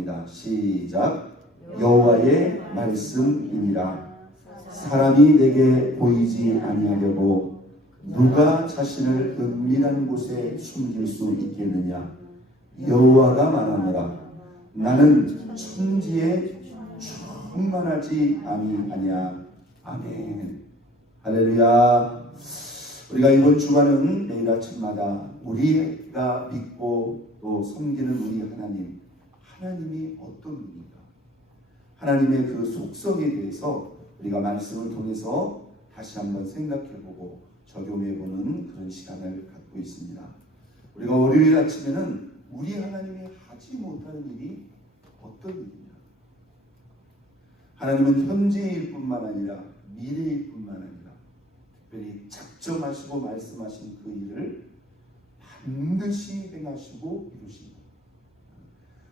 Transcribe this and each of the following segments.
합니다. 시작. 여호와의 말씀이니라. 사람이 내게 보이지 아니하려고 누가 자신을 은밀한 곳에 숨길 수 있겠느냐. 여호와가 말하노라. 나는 천지에 충만하지 아니하냐. 아멘. 할렐루야. 우리가 이번 주간은 매일 아침마다 우리가 믿고 또 섬기는 우리 하나님이 어떤 분인가, 하나님의 그 속성에 대해서 우리가 말씀을 통해서 다시 한번 생각해보고 적용해보는 그런 시간을 갖고 있습니다. 우리가 월요일 아침에는 우리 하나님이 하지 못하는 일이 어떤 일이냐, 하나님은 현재일 뿐만 아니라 미래일 뿐만 아니라 특별히 작정하시고 말씀하신 그 일을 반드시 행하시고 이루신다.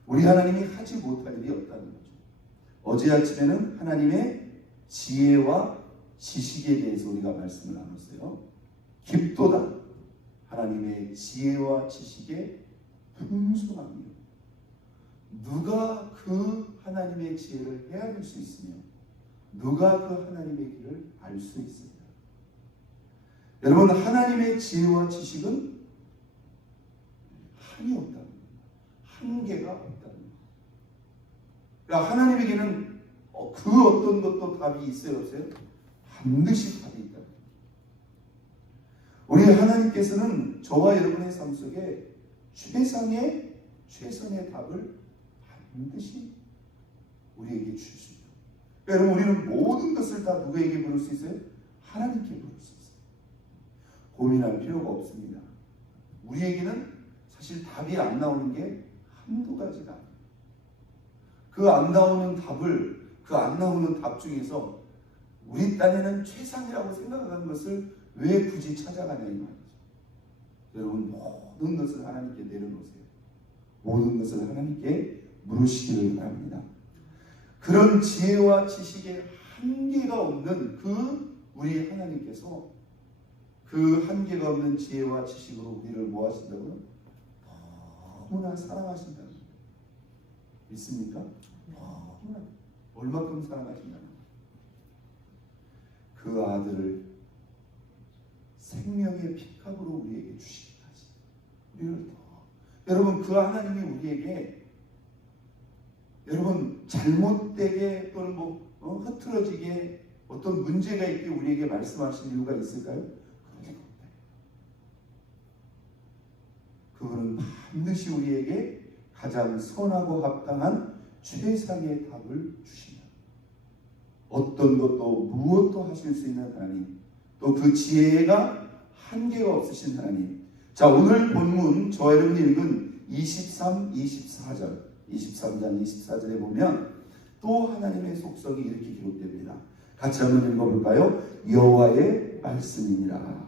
우리 하나님이 하지 못할 일이 없다는 거죠. 어제 아침에는 하나님의 지혜와 지식에 대해서 우리가 말씀을 나눴어요. 깊도다. 하나님의 지혜와 지식의 풍성함이요. 누가 그 하나님의 지혜를 헤아릴 수 있으며 누가 그 하나님의 길을 알 수 있습니다. 여러분, 하나님의 지혜와 지식은 한이 없다는 겁니다. 한계가 없다는 겁니다. 그러니까 하나님에게는 그 어떤 것도 답이 있어요, 없어요? 반드시 답이 있다. 우리 하나님께서는 저와 여러분의 삶 속에 최선의 답을 반드시 우리에게 주실 수 있다. 여러분, 우리는 모든 것을 다 누구에게 물을 수 있어요? 하나님께 물을 수 있어요. 고민할 필요가 없습니다. 우리에게는 사실 답이 안 나오는 게 한두 가지다. 그 안 나오는 답 중에서 우리 딴에는 최상이라고 생각하는 것을 왜 굳이 찾아가냐 이 말이죠. 여러분, 모든 것을 하나님께 내려놓으세요. 모든 것을 하나님께 물으시기를 바랍니다. 그런 지혜와 지식에 한계가 없는 그 우리 하나님께서 그 한계가 없는 지혜와 지식으로 우리를 뭐 하신다고요? 너무나 사랑하신다는 거예요. 믿습니까? 너무나 얼마큼 사랑하신다는 거예요. 그 아들을 생명의 핏값으로 우리에게 주시기까지 여러분, 그 하나님이 우리에게 여러분 잘못되게 또는 흐트러지게 어떤 문제가 있게 우리에게 말씀하신 이유가 있을까요? 그거는 반드시 우리에게 가장 선하고 합당한 최상의 답을 주신다. 어떤 것도 무엇도 하실 수 있는 하나님, 또 그 지혜가 한계가 없으신 하나님. 자, 오늘 본문 저와 여러분이 읽은 23, 24절 23장 24절에 보면 또 하나님의 속성이 이렇게 기록됩니다. 같이 한번 읽어볼까요? 여호와의 말씀이니라.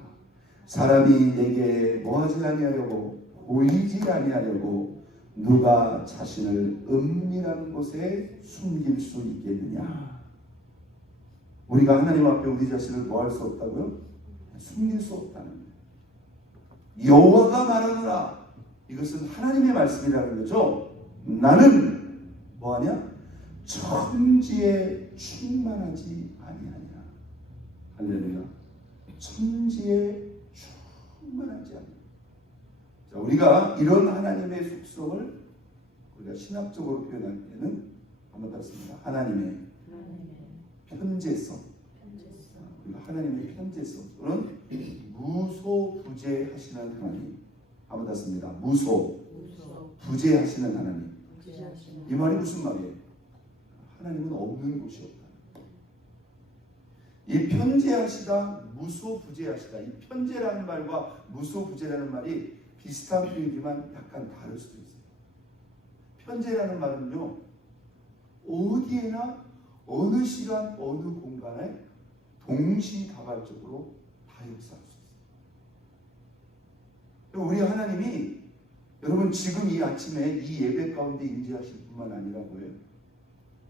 사람이 내게 뭐하지 아니하려고 보이지 아니하려고 누가 자신을 은밀한 곳에 숨길 수 있겠느냐. 우리가 하나님 앞에 우리 자신을 뭐 할 수 없다고요? 숨길 수 없다는 거예요. 여호와가 말하노라. 이것은 하나님의 말씀이라는 거죠. 나는 뭐하냐? 천지에 충만하지 아니하냐. 할렐루야. 천지에 충만하지 아니하냐. 자, 우리가 이런 하나님의 속성을 우리가 신학적으로 표현할 때는 한번 더 씁니다. 하나님의 편재성. 우리가 하나님의 편재성 또는 무소부재하시는 하나님. 한번 더 씁니다. 무소부재하시는 하나님. 이 말이 무슨 말이에요? 하나님은 없는 곳이 없다. 이 편재하시다, 무소부재하시다. 이 편재라는 말과 무소부재라는 말이 비슷한 표현이지만 약간 다를 수도 있어요. 편재라는 말은요, 어디에나 어느 시간 어느 공간에 동시다발적으로 다 역사할 수 있어요. 우리 하나님이 여러분 지금 이 아침에 이 예배 가운데 임재하실 뿐만 아니라 뭐예요?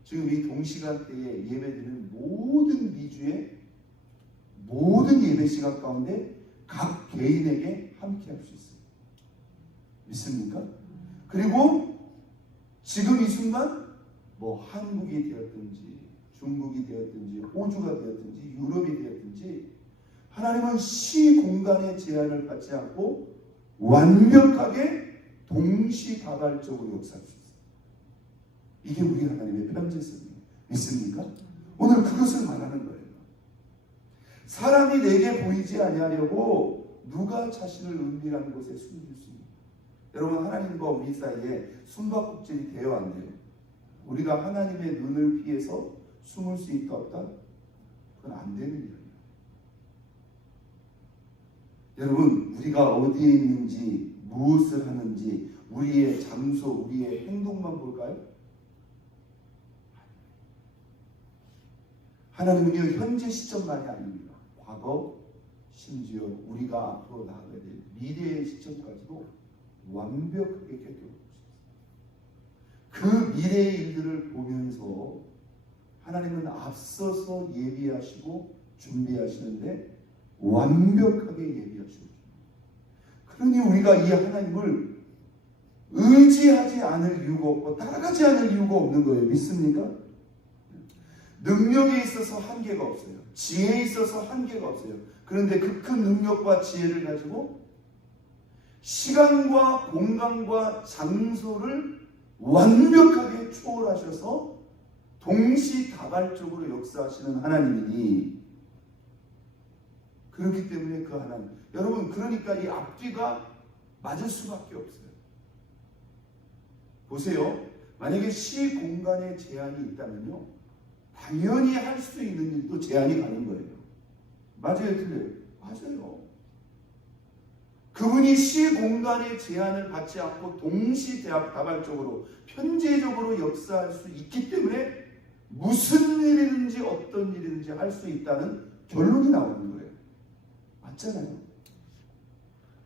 지금 이 동시간대에 예배드리는 모든 미주의 모든 예배 시간 가운데 각 개인에게 함께 할 수 있어요. 믿습니까? 그리고 지금 이 순간 뭐 한국이 되었든지 중국이 되었든지 호주가 되었든지 유럽이 되었든지 하나님은 시공간의 제한을 받지 않고 완벽하게 동시다발적으로 역사할 수 있어요. 이게 우리 하나님의 편재성이에요. 믿습니까? 오늘 그것을 말하는 거예요. 사람이 내게 보이지 아니하려고 누가 자신을 은밀한 곳에 숨길 수 있는. 여러분, 하나님과 우리 사이에 숨바꼭질이 되어 안 돼요. 우리가 하나님의 눈을 피해서 숨을 수 있다 없다? 그건 안 되는 일이에요. 여러분, 우리가 어디에 있는지, 무엇을 하는지, 우리의 장소, 우리의 행동만 볼까요? 하나님은요, 현재 시점만이 아닙니다. 과거, 심지어 우리가 앞으로 나아가야 될 미래의 시점까지도 완벽하게 꿰뚫고 있습니다. 그 미래의 일들을 보면서 하나님은 앞서서 예비하시고 준비하시는데 완벽하게 예비하시고, 그러니 우리가 이 하나님을 의지하지 않을 이유가 없고 따라가지 않을 이유가 없는 거예요. 믿습니까? 능력에 있어서 한계가 없어요. 지혜에 있어서 한계가 없어요. 그런데 그 큰 능력과 지혜를 가지고 시간과 공간과 장소를 완벽하게 초월하셔서 동시다발적으로 역사하시는 하나님이니, 그렇기 때문에 그 하나님, 여러분, 그러니까 이 앞뒤가 맞을 수밖에 없어요. 보세요. 만약에 시공간에 제한이 있다면요, 당연히 할 수 있는 일도 제한이 가는 거예요. 맞아요, 틀려요? 맞아요. 그분이 시공간의 제한을 받지 않고 동시다발적으로 편재적으로 역사할 수 있기 때문에 무슨 일이든지 어떤 일이든지 할 수 있다는 결론이 나오는 거예요. 맞잖아요.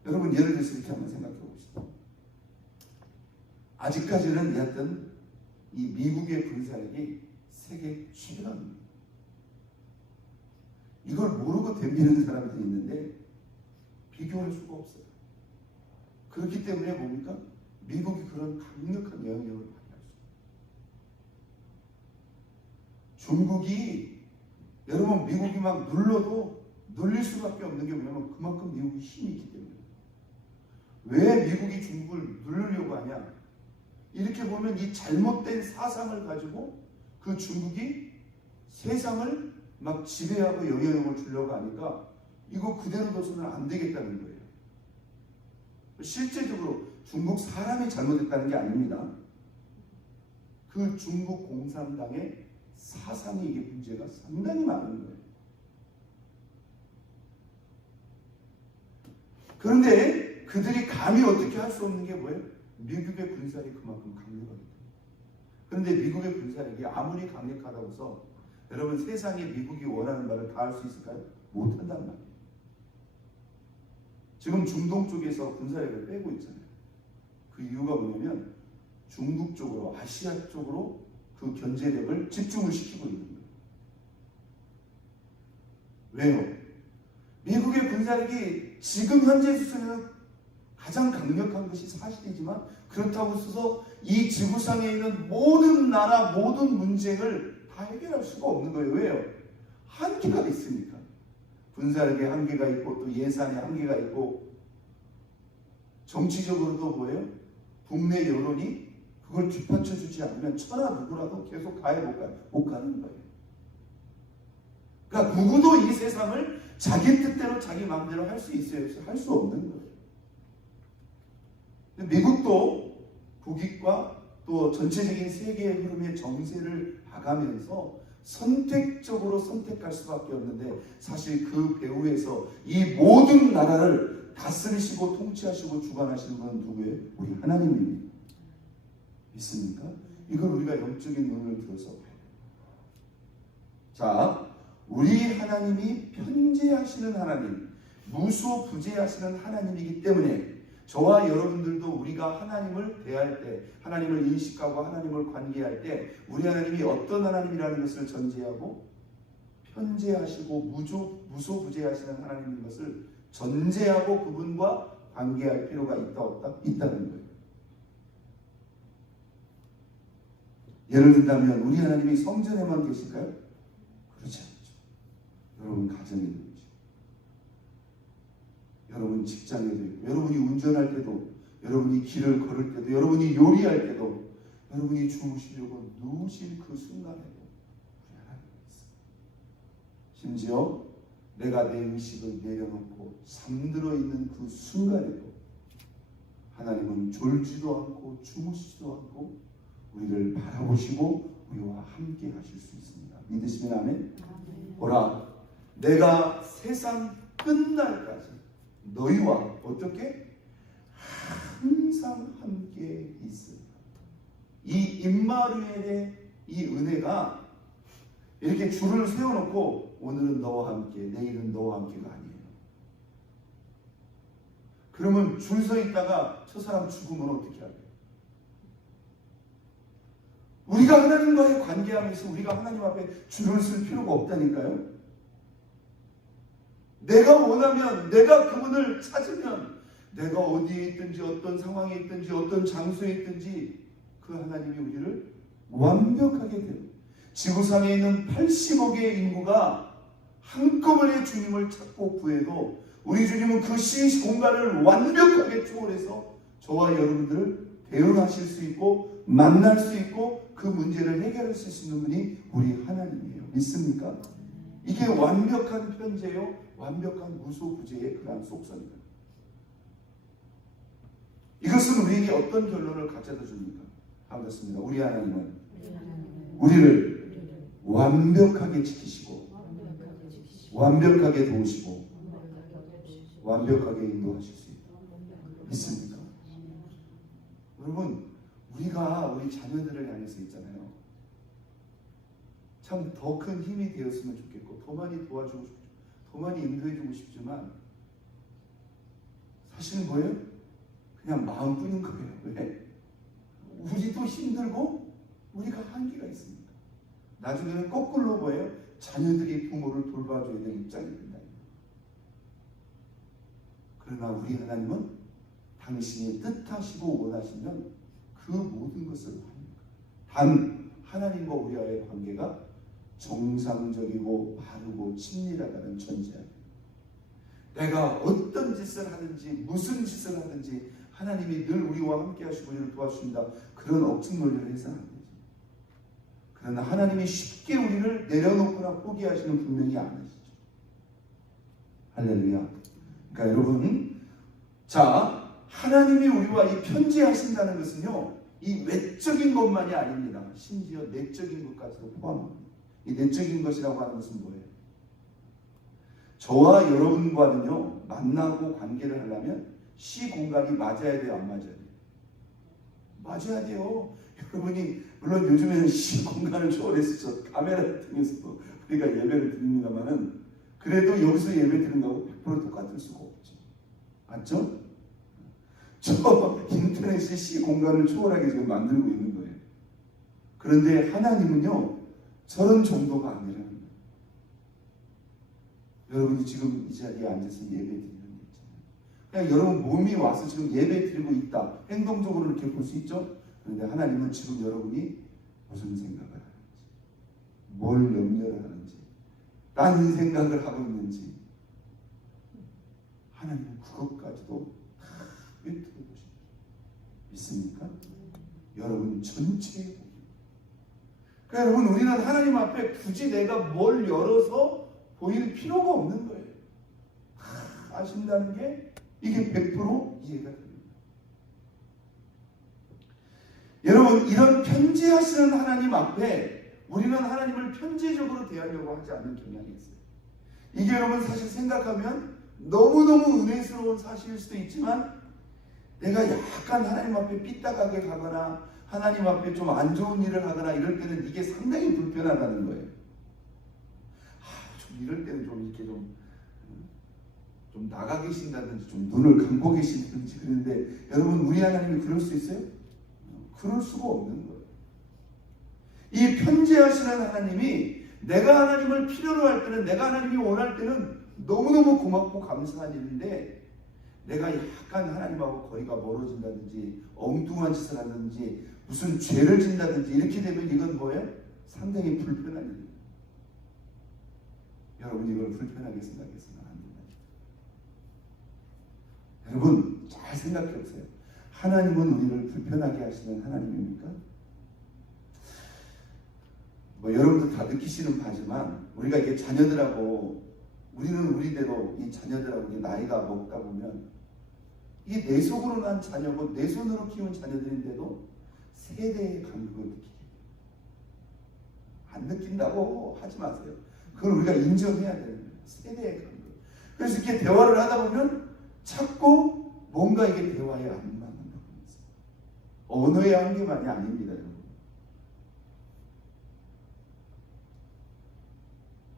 여러분, 예를 들어서 이렇게 한번 생각해 봅시다. 아직까지는 여하튼 이 미국의 군사력이 세계 최강입니다. 이걸 모르고 덤비는 사람들이 있는데 비교할 수가 없어요. 그렇기 때문에 뭡니까? 미국이 그런 강력한 영향력을 발휘할 수 있어요. 중국이, 여러분, 미국이 막 눌러도 눌릴 수밖에 없는 게 뭐냐면 그만큼 미국이 힘이 있기 때문에. 왜 미국이 중국을 누르려고 하냐? 이렇게 보면 이 잘못된 사상을 가지고 그 중국이 세상을 막 지배하고 영향력을 주려고 하니까 이거 그대로 둬서는 안 되겠다는 거예요. 실제적으로 중국 사람이 잘못했다는 게 아닙니다. 그 중국 공산당의 사상이 이게 문제가 상당히 많은 거예요. 그런데 그들이 감히 어떻게 할 수 없는 게 뭐예요? 미국의 군사력이 그만큼 강력하기 때문에. 그런데 미국의 군사력이 아무리 강력하다고 해서 여러분, 세상에 미국이 원하는 바를 다 할 수 있을까요? 못한단 말이에요. 지금 중동 쪽에서 군사력을 빼고 있잖아요. 그 이유가 뭐냐면 중국 쪽으로, 아시아 쪽으로 그 견제력을 집중을 시키고 있는 거예요. 왜요? 미국의 군사력이 지금 현재 수준에서 가장 강력한 것이 사실이지만, 그렇다고 해서 이 지구상에 있는 모든 나라, 모든 문제를 다 해결할 수가 없는 거예요. 왜요? 한계가 있으니까. 군사력에 한계가 있고, 또 예산에 한계가 있고, 정치적으로도 뭐예요? 국내 여론이 그걸 뒷받쳐주지 않으면 천하 누구라도 계속 가야 못 가요? 못 가는 거예요. 그러니까 누구도 이 세상을 자기 뜻대로 자기 마음대로 할 수 있어요? 할 수 없는 거예요. 미국도 국익과 또 전체적인 세계의 흐름의 정세를 봐가면서 선택적으로 선택할 수밖에 없는데, 사실 그 배후에서 이 모든 나라를 다스리시고 통치하시고 주관하시는 건 누구예요? 우리 하나님입니다. 믿습니까? 이걸 우리가 영적인 눈을 들어서 봐야 돼요. 자, 우리 하나님이 편재하시는 하나님, 무소부재하시는 하나님이기 때문에 저와 여러분들도 우리가 하나님을 대할 때, 하나님을 인식하고 하나님을 관계할 때 우리 하나님이 어떤 하나님이라는 것을 전제하고 편재하시고 무소부재하시는 하나님인 것을 전제하고 그분과 관계할 필요가 있다 없다? 있다는 거예요. 예를 든다면 우리 하나님이 성전에만 계실까요? 그렇지 않죠. 여러분 가정에도 있죠. 여러분 직장에도 있고, 여러분이 운전할 때도, 여러분이 길을 걸을 때도, 여러분이 요리할 때도, 여러분이 주무시려고 누우실 그 순간에도 우리 하나님이 있어요. 심지어 내가 내 의식을 내려놓고 잠들어 있는 그 순간에도 하나님은 졸지도 않고 주무시지도 않고 우리를 바라보시고 우리와 함께 하실 수 있습니다. 믿으시면 아멘? 보라, 내가 세상 끝날까지 너희와 어떻게? 항상 함께 있으리라. 이 임마누엘의 이 은혜가 이렇게 줄을 세워놓고 오늘은 너와 함께, 내일은 너와 함께가 아니에요. 그러면 줄 서 있다가 저 사람 죽으면 어떻게 할까요? 우리가 하나님과의 관계하면서 우리가 하나님 앞에 줄을 쓸 필요가 없다니까요. 내가 원하면, 내가 그분을 찾으면, 내가 어디에 있든지 어떤 상황에 있든지 어떤 장소에 있든지 그 하나님이 우리를 완벽하게 돼요. 지구상에 있는 80억의 인구가 한꺼번에 주님을 찾고 구해도 우리 주님은 그 시공간을 완벽하게 초월해서 저와 여러분들을 대응하실 수 있고 만날 수 있고 그 문제를 해결할 수 있는 분이 우리 하나님이에요. 믿습니까? 이게 완벽한 편재요, 완벽한 무소부재의 그러한 속성입니다. 이것은 우리에게 어떤 결론을 가져다 줍니까? 반갑습니다. 우리 하나님은 우리를 완벽하게 지키시고 완벽하게 도우시고 완벽하게 인도하실 수 있다. 믿습니까? 여러분, 우리가 우리 자녀들을 향해서 있잖아요. 참 더 큰 힘이 되었으면 좋겠고 더 많이 도와주고 싶죠. 더 많이 인도해주고 싶지만 사실은 뭐예요? 그냥 마음뿐인 거예요. 왜? 우리도 힘들고 우리가 한계가 있습니다. 나중에는 거꾸로 뭐예요? 자녀들이 부모를 돌봐줘야 되는 입장이 된다. 그러나 우리 하나님은 당신이 뜻하시고 원하시면 그 모든 것을 합니다. 단 하나님과 우리와의 관계가 정상적이고 바르고 친밀하다는 전제하에 내가 어떤 짓을 하든지 무슨 짓을 하든지 하나님이 늘 우리와 함께 하시고 우리를 도와주신다. 그런 억측 논리를 해서는 안 되죠. 그러나 하나님이 쉽게 우리를 내려놓거나 포기하시는 분명히 아니시죠. 할렐루야. 그러니까 여러분, 자, 하나님이 우리와 이 편지하신다는 것은요, 이 외적인 것만이 아닙니다. 심지어 내적인 것까지도 포함합니다. 이 내적인 것이라고 하는 것은 뭐예요? 저와 여러분과는요, 만나고 관계를 하려면 시공간이 맞아야 돼요, 안 맞아야 돼요? 맞아야 돼요. 여러분이 물론 요즘에는 시공간을 초월해서 카메라를 통해서도 우리가 예배를 드립니다만은 그래도 여기서 예배 드리는 거하고 100% 똑같을 수가 없죠. 맞죠? 저 인터넷이 시공간을 초월하게 지금 만들고 있는 거예요. 그런데 하나님은요, 저런 정도가 아니라는 거예요. 여러분이 지금 이 자리에 앉아서 예배 드리는 게 있잖아요. 그냥 여러분 몸이 와서 지금 예배 드리고 있다. 행동적으로 이렇게 볼 수 있죠? 그런데 하나님은 지금 여러분이 무슨 생각을 하는지, 뭘 염려를 하는지, 딴 생각을 하고 있는지, 하나님은 그것까지도 다 꿰뚫어 보십니다. 믿습니까? 여러분 전체의 복입니다. 그러니까 여러분, 우리는 하나님 앞에 굳이 내가 뭘 열어서 보일 필요가 없는 거예요. 다 아신다는 게 이게 100% 이해가 됩니다. 여러분, 이런 편지하시는 하나님 앞에 우리는 하나님을 편지적으로 대하려고 하지 않는 경향이 있어요. 이게 여러분 사실 생각하면 너무너무 은혜스러운 사실일 수도 있지만 내가 약간 하나님 앞에 삐딱하게 가거나 하나님 앞에 좀 안 좋은 일을 하거나 이럴 때는 이게 상당히 불편하다는 거예요. 좀 이럴 때는 좀 이렇게 좀 나가 계신다든지 좀 눈을 감고 계신다든지 그런데 여러분, 우리 하나님이 그럴 수 있어요? 그럴 수가 없는 거예요. 이 편지하시는 하나님이 내가 하나님을 필요로 할 때는, 내가 하나님이 원할 때는 너무너무 고맙고 감사한 일인데 내가 약간 하나님하고 거리가 멀어진다든지 엉뚱한 짓을 하든지 무슨 죄를 진다든지 이렇게 되면 이건 뭐예요? 상당히 불편한 일이에요. 여러분 이걸 불편하게 생각해서는 안 됩니다. 여러분 잘 생각해 보세요. 하나님은 우리를 불편하게 하시는 하나님입니까? 여러분도 다 느끼시는 바지만 우리가 이게 자녀들하고 우리는 우리대로 이 자녀들하고 이게 나이가 먹다 보면 이게 내 속으로 난 자녀고 내 손으로 키운 자녀들인데도 세대의 간극을 느끼게 안 느낀다고 하지 마세요. 그걸 우리가 인정해야 되는 거예요. 세대의 간극. 그래서 이렇게 대화를 하다 보면 자꾸 뭔가 이게 대화에 안 맞는다고 했어요. 언어의 한계만이 아닙니다, 여러분.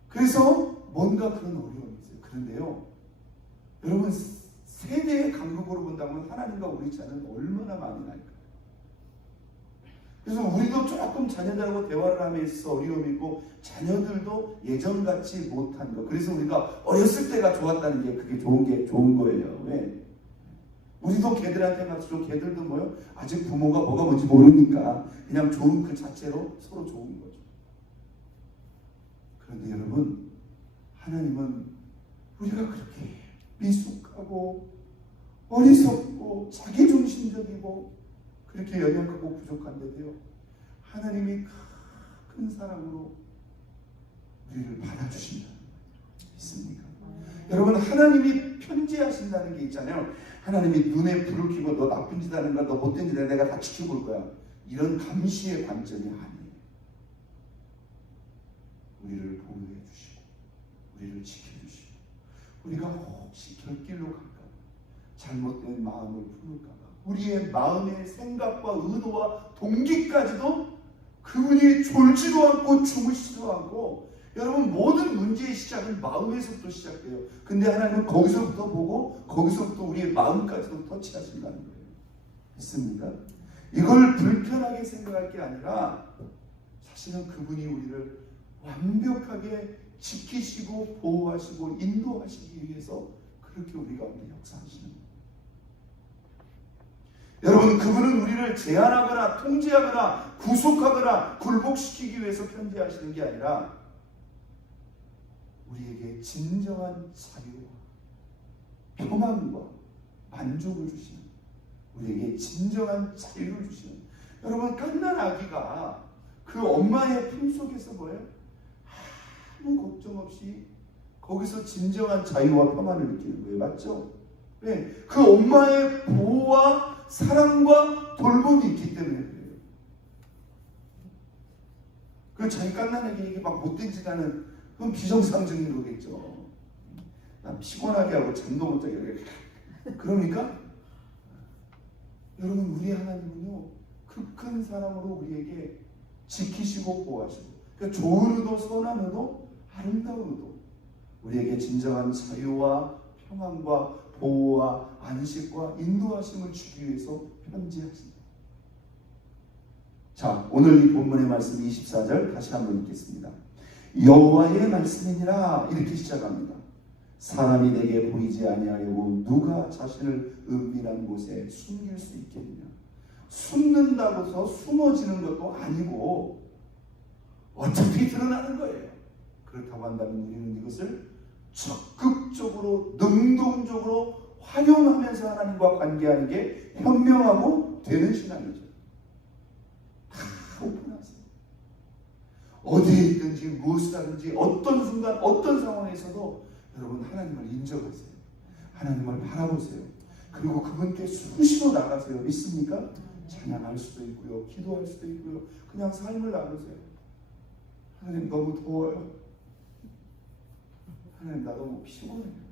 그래서 뭔가 그런 어려움이 있어요. 그런데요, 여러분 세대의 간극으로 본다면 하나님과 우리 자녀는 얼마나 많이 날까요? 그래서 우리도 조금 자녀들하고 대화를 하면서 어려움이 있고 자녀들도 예전같이 못한 거. 그래서 우리가 어렸을 때가 좋았다는 게 그게 좋은 거예요. 왜? 우리도 걔들한테 가서 걔들도 뭐요? 아직 부모가 뭐가 뭔지 모르니까 그냥 좋은 그 자체로 서로 좋은 거죠. 그런데 여러분, 하나님은 우리가 그렇게 미숙하고 어리석고 자기중심적이고 그렇게 연약하고 부족한데도요, 하나님이 큰 사랑으로 우리를 받아주신다. 믿습니까? 여러분, 하나님이 편지하신다는 게 있잖아요. 하나님이 눈에 불을 켜고 너 나쁜 짓 하는 거야, 너 못된 짓 하는 거야, 내가 다 지켜볼 거야. 이런 감시의 관점이 아니에요. 우리를 보호해 주시고 우리를 지켜주시고 우리가 혹시 결길로 갈까 봐 잘못된 마음을 품을까 봐 우리의 마음의 생각과 의도와 동기까지도 그분이 졸지도 않고 주무시지도 않고, 여러분 모든 문제의 시작은 마음에서부터 시작돼요. 근데 하나님은 거기서부터 보고 거기서부터 우리의 마음까지도 터치하신다는 거예요. 믿습니까? 이걸 불편하게 생각할 게 아니라 사실은 그분이 우리를 완벽하게 지키시고 보호하시고 인도하시기 위해서 그렇게 우리 가운데 역사하시는 거예요. 여러분, 그분은 우리를 제한하거나 통제하거나 구속하거나 굴복시키기 위해서 편지하시는 게 아니라 우리에게 진정한 자유와 평안과 만족을 주시는, 우리에게 진정한 자유를 주시는, 여러분 갓난 아기가 그 엄마의 품속에서 뭐예요? 아무 걱정 없이 거기서 진정한 자유와 평안을 느끼는 거예요. 맞죠? 네, 그 엄마의 보호와 사랑과 돌봄이 있기 때문에 그래요. 그 자기 갓난아기에게 막 못된 짓 하는 그건 비정상적인 거겠죠. 난 피곤하게 하고 잠도 못 자게 하게. 그러니까 여러분, 우리 하나님은요 그 큰 사랑으로 우리에게 지키시고 보호하시고, 그러니까 좋은 의도, 선한 의도, 아름다운 의도, 우리에게 진정한 자유와 평안과 보호와 안식과 인도하심을 주기 위해서 편지하신다. 자, 오늘 이 본문의 말씀 24절 다시 한번 읽겠습니다. 여호와의 말씀이니라, 이렇게 시작합니다. 사람이 내게 보이지 아니하려고 누가 자신을 은밀한 곳에 숨길 수 있겠느냐. 숨는다고 해서 숨어지는 것도 아니고 어차피 드러나는 거예요. 그렇다고 한다면 우리는 이것을 적극적으로 능동적으로 활용하면서 하나님과 관계하는 게 현명하고 되는 신앙이죠. 다 오픈하세요. 어디에 있든지 무엇을 하든지 어떤 순간 어떤 상황에서도 여러분 하나님을 인정하세요. 하나님을 바라보세요. 그리고 그분께 수시로 나가세요. 믿습니까? 찬양할 수도 있고요, 기도할 수도 있고요, 그냥 삶을 나누세요. 하나님 너무 더워요. 하나님 나 너무 피곤해요.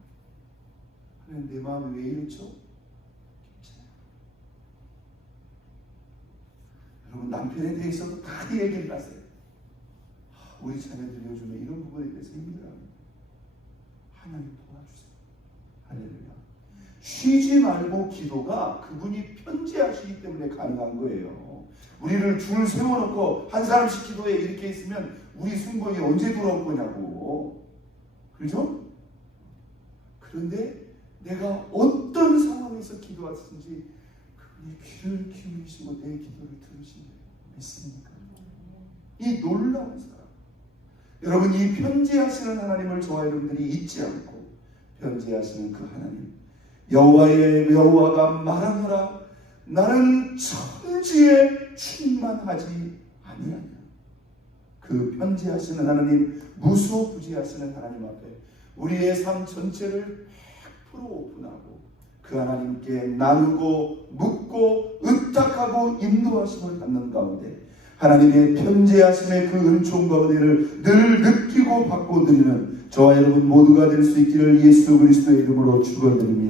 하나님 내 마음이 왜 이렇죠? 괜찮아요. 여러분 남편에 대해서도 다 얘기를 하세요. 우리 자녀들이 요즘에 이런 부분에 대해서 힘들어합니다. 하나님 도와주세요. 할렐루야. 쉬지 말고 기도가 그분이 편지하시기 때문에 가능한 거예요. 우리를 줄 세워놓고 한 사람씩 기도해 이렇게 있으면 우리 순번이 언제 돌아올 거냐고. 그렇죠? 그런데 내가 어떤 상황에서 기도하든지 귀를 기울이시고 내 기도를 들으신대요. 믿습니까? 이 놀라운 사랑. 여러분, 이 편지하시는 하나님을 저와 여러분들이 잊지 않고 편지하시는 그 하나님, 여호와가 말하노라 나는 천지에 충만하지 아니하냐. 그 편지하시는 하나님, 무소부지하시는 하나님 앞에 우리의 삶 전체를 100% 오픈하고 그 하나님께 나누고 묻고 의탁하고 인도하심을 받는 가운데 하나님의 편지하심의 그 은총과 은혜를 늘 느끼고 받고 드리는 저와 여러분 모두가 될 수 있기를 예수 그리스도의 이름으로 축원드립니다.